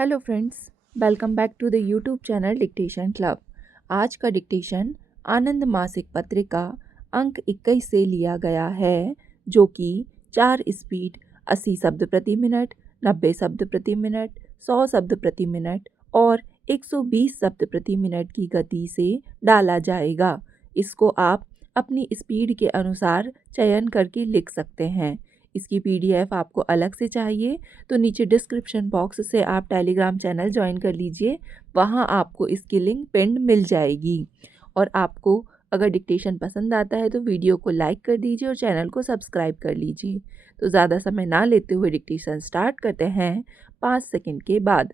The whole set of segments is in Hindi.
Hello friends, welcome back to the YouTube channel dictation club. आज का डिक्टेशन आनंद मासिक पत्रिका अंक 21 से लिया गया है, जो कि 4 स्पीड 80 शब्द प्रति मिनट, 90 शब्द प्रति मिनट, 100 शब्द प्रति मिनट और 120 शब्द प्रति मिनट की गति से डाला जाएगा। इसको आप अपनी स्पीड के अनुसार चयन करके लिख सकते हैं। इसकी पीडीएफ आपको अलग से चाहिए तो नीचे डिस्क्रिप्शन बॉक्स से आप टेलीग्राम चैनल ज्वाइन कर लीजिए। वहाँ आपको इसकी लिंक पिंड मिल जाएगी। और आपको अगर डिक्टेशन पसंद आता है तो वीडियो को लाइक कर दीजिए और चैनल को सब्सक्राइब कर लीजिए। तो ज़्यादा समय ना लेते हुए डिक्टेशन स्टार्ट करते हैं 5 सेकंड के बाद।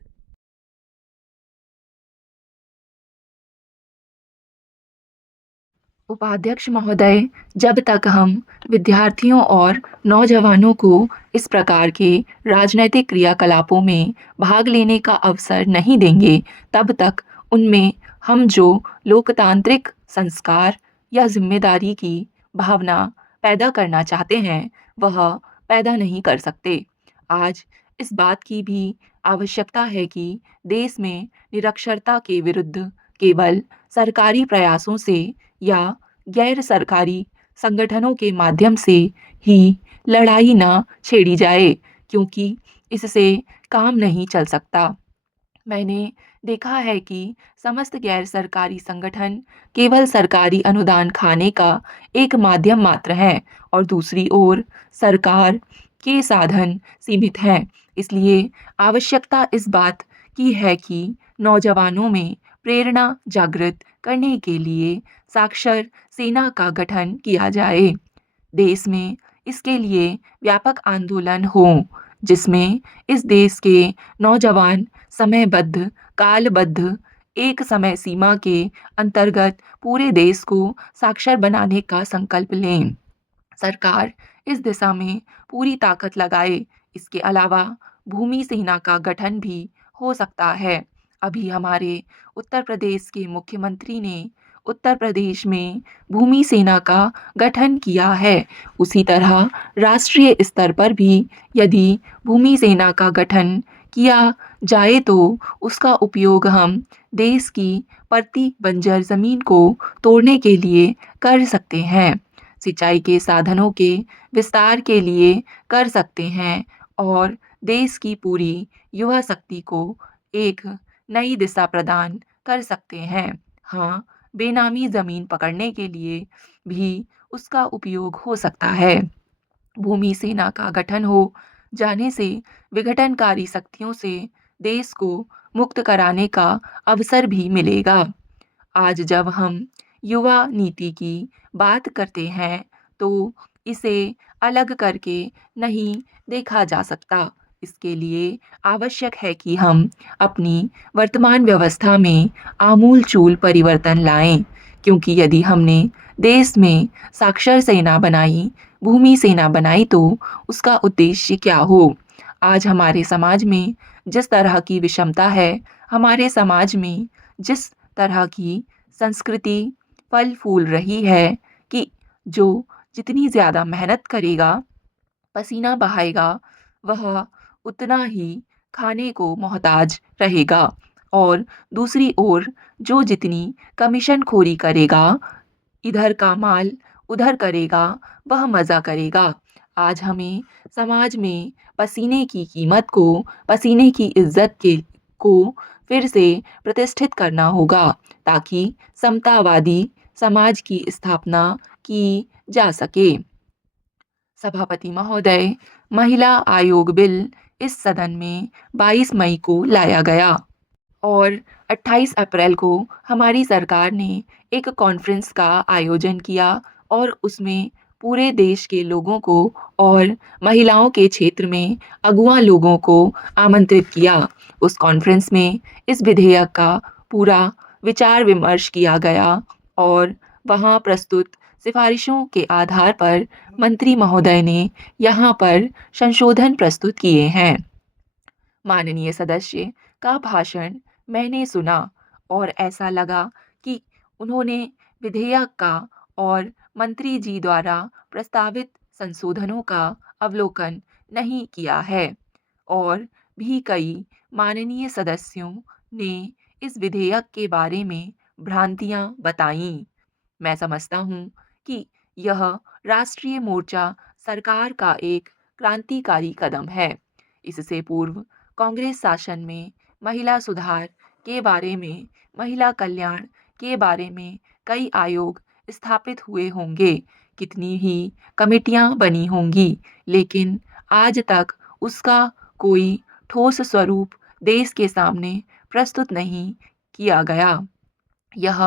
उपाध्यक्ष महोदय, जब तक हम विद्यार्थियों और नौजवानों को इस प्रकार के राजनैतिक क्रियाकलापों में भाग लेने का अवसर नहीं देंगे, तब तक उनमें हम जो लोकतांत्रिक संस्कार या जिम्मेदारी की भावना पैदा करना चाहते हैं, वह पैदा नहीं कर सकते। आज इस बात की भी आवश्यकता है कि देश में निरक्षरता के विरुद्ध केवल सरकारी प्रयासों से या गैर सरकारी संगठनों के माध्यम से ही लड़ाई ना छेड़ी जाए, क्योंकि इससे काम नहीं चल सकता। मैंने देखा है कि समस्त गैर सरकारी संगठन केवल सरकारी अनुदान खाने का एक माध्यम मात्र हैं और दूसरी ओर सरकार के साधन सीमित हैं। इसलिए आवश्यकता इस बात की है कि नौजवानों में प्रेरणा जागृत करने के लिए साक्षर सेना का गठन किया जाए। देश में इसके लिए व्यापक आंदोलन हो, जिसमें इस देश के नौजवान समयबद्ध, कालबद्ध एक समय सीमा के अंतर्गत पूरे देश को साक्षर बनाने का संकल्प लें। सरकार इस दिशा में पूरी ताकत लगाए। इसके अलावा भूमि सेना का गठन भी हो सकता है। अभी हमारे उत्तर प्रदेश के मुख्यमंत्री ने उत्तर प्रदेश में भूमि सेना का गठन किया है। उसी तरह राष्ट्रीय स्तर पर भी यदि भूमि सेना का गठन किया जाए तो उसका उपयोग हम देश की पड़ती बंजर ज़मीन को तोड़ने के लिए कर सकते हैं, सिंचाई के साधनों के विस्तार के लिए कर सकते हैं और देश की पूरी युवा शक्ति को एक नई दिशा प्रदान कर सकते हैं। हाँ, बेनामी ज़मीन पकड़ने के लिए भी उसका उपयोग हो सकता है। भूमि सेना का गठन हो जाने से विघटनकारी शक्तियों से देश को मुक्त कराने का अवसर भी मिलेगा। आज जब हम युवा नीति की बात करते हैं तो इसे अलग करके नहीं देखा जा सकता। इसके लिए आवश्यक है कि हम अपनी वर्तमान व्यवस्था में आमूल-चूल परिवर्तन लाएं, क्योंकि यदि हमने देश में साक्षर सेना बनाई, भूमि सेना बनाई तो उसका उद्देश्य क्या हो? आज हमारे समाज में जिस तरह की विषमता है, हमारे समाज में जिस तरह की संस्कृति फल फूल रही है कि जो जितनी ज़्यादा मेहनत करेगा, पसीना बहाएगा, वह उतना ही खाने को मोहताज रहेगा और दूसरी ओर जो जितनी कमीशनखोरी करेगा, इधर का माल उधर करेगा, वह मज़ा करेगा। आज हमें समाज में पसीने की कीमत को, पसीने की इज़्ज़त के को फिर से प्रतिष्ठित करना होगा, ताकि समतावादी समाज की स्थापना की जा सके। सभापति महोदय, महिला आयोग बिल इस सदन में 22 मई को लाया गया और 28 अप्रैल को हमारी सरकार ने एक कॉन्फ्रेंस का आयोजन किया और उसमें पूरे देश के लोगों को और महिलाओं के क्षेत्र में अगुआ लोगों को आमंत्रित किया। उस कॉन्फ्रेंस में इस विधेयक का पूरा विचार विमर्श किया गया और वहाँ प्रस्तुत सिफारिशों के आधार पर मंत्री महोदय ने यहाँ पर संशोधन प्रस्तुत किए हैं। माननीय सदस्य का भाषण मैंने सुना और ऐसा लगा कि उन्होंने विधेयक का और मंत्री जी द्वारा प्रस्तावित संशोधनों का अवलोकन नहीं किया है और भी कई माननीय सदस्यों ने इस विधेयक के बारे में भ्रांतियां बताईं। मैं समझता हूँ कि यह राष्ट्रीय मोर्चा सरकार का एक क्रांतिकारी कदम है। इससे पूर्व कांग्रेस शासन में महिला सुधार के बारे में, महिला कल्याण के बारे में कई आयोग स्थापित हुए होंगे, कितनी ही कमेटियां बनी होंगी, लेकिन आज तक उसका कोई ठोस स्वरूप देश के सामने प्रस्तुत नहीं किया गया। यह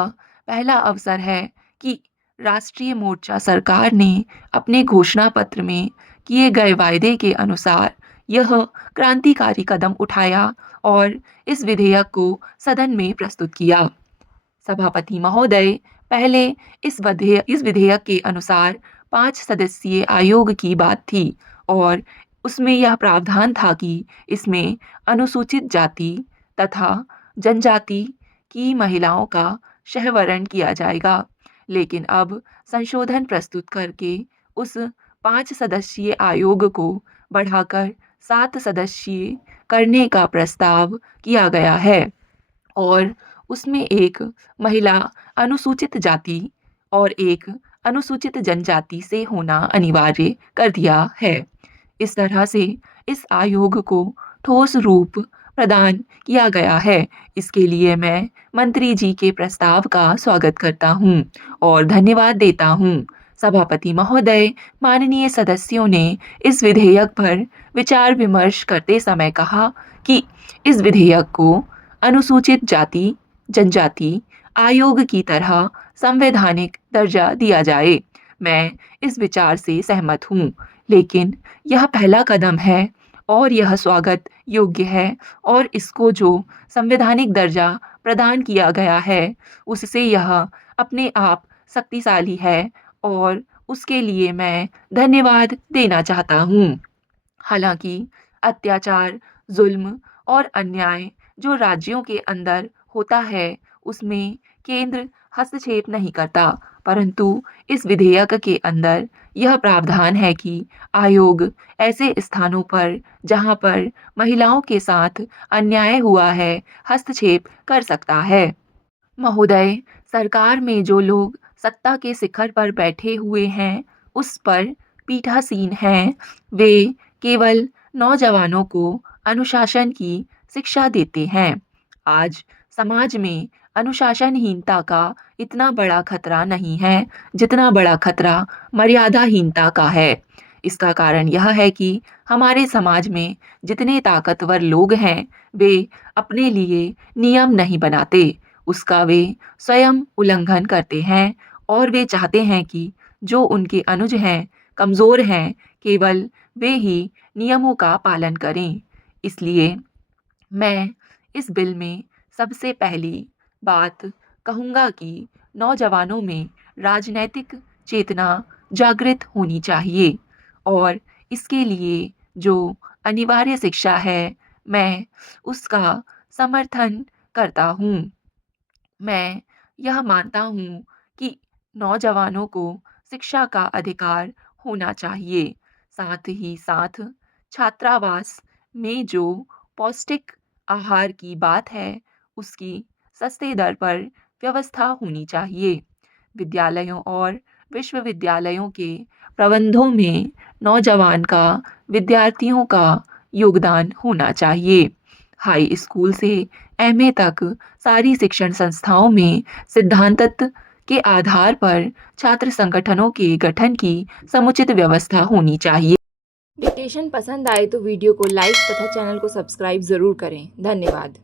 पहला अवसर है कि राष्ट्रीय मोर्चा सरकार ने अपने घोषणा पत्र में किए गए वायदे के अनुसार यह क्रांतिकारी कदम उठाया और इस विधेयक को सदन में प्रस्तुत किया। सभापति महोदय, पहले इस विधेयक के अनुसार 5 सदस्यीय आयोग की बात थी और उसमें यह प्रावधान था कि इसमें अनुसूचित जाति तथा जनजाति की महिलाओं का सहवरण किया जाएगा। लेकिन अब संशोधन प्रस्तुत करके उस 5 सदस्यीय आयोग को बढ़ाकर 7 सदस्यीय करने का प्रस्ताव किया गया है और उसमें एक महिला अनुसूचित जाति और एक अनुसूचित जनजाति से होना अनिवार्य कर दिया है। इस तरह से इस आयोग को ठोस रूप प्रदान किया गया है। इसके लिए मैं मंत्री जी के प्रस्ताव का स्वागत करता हूँ और धन्यवाद देता हूँ। सभापति महोदय, माननीय सदस्यों ने इस विधेयक पर विचार विमर्श करते समय कहा कि इस विधेयक को अनुसूचित जाति जनजाति आयोग की तरह संवैधानिक दर्जा दिया जाए। मैं इस विचार से सहमत हूँ, लेकिन यह पहला कदम है और यह स्वागत योग्य है और इसको जो संवैधानिक दर्जा प्रदान किया गया है, उससे यह अपने आप शक्तिशाली है और उसके लिए मैं धन्यवाद देना चाहता हूँ। हालांकि अत्याचार, जुल्म और अन्याय जो राज्यों के अंदर होता है, उसमें केंद्र हस्तक्षेप नहीं करता, परंतु इस विधेयक के अंदर यह प्रावधान है कि आयोग ऐसे स्थानों पर जहां पर महिलाओं के साथ अन्याय हुआ है, हस्तक्षेप कर सकता है। महोदय, सरकार में जो लोग सत्ता के शिखर पर बैठे हुए हैं, उस पर पीठासीन हैं, वे केवल नौजवानों को अनुशासन की शिक्षा देते हैं। आज समाज में अनुशासनहीनता का इतना बड़ा खतरा नहीं है, जितना बड़ा खतरा मर्यादाहीनता का है। इसका कारण यह है कि हमारे समाज में जितने ताकतवर लोग हैं, वे अपने लिए नियम नहीं बनाते, उसका वे स्वयं उल्लंघन करते हैं और वे चाहते हैं कि जो उनके अनुज हैं, कमज़ोर हैं, केवल वे ही नियमों का पालन करें। इसलिए मैं इस बिल में सबसे पहली बात कहूँगा कि नौजवानों में राजनैतिक चेतना जागृत होनी चाहिए और इसके लिए जो अनिवार्य शिक्षा है, मैं उसका समर्थन करता हूँ। मैं यह मानता हूँ कि नौजवानों को शिक्षा का अधिकार होना चाहिए। साथ ही साथ छात्रावास में जो पौष्टिक आहार की बात है, उसकी सस्ते दर पर व्यवस्था होनी चाहिए। विद्यालयों और विश्वविद्यालयों के प्रबंधों में नौजवान का, विद्यार्थियों का योगदान होना चाहिए। हाई स्कूल से एमए तक सारी शिक्षण संस्थाओं में सिद्धांतत के आधार पर छात्र संगठनों के गठन की समुचित व्यवस्था होनी चाहिए। डिक्टेशन पसंद आए तो वीडियो को लाइक तथा चैनल को सब्सक्राइब ज़रूर करें। धन्यवाद।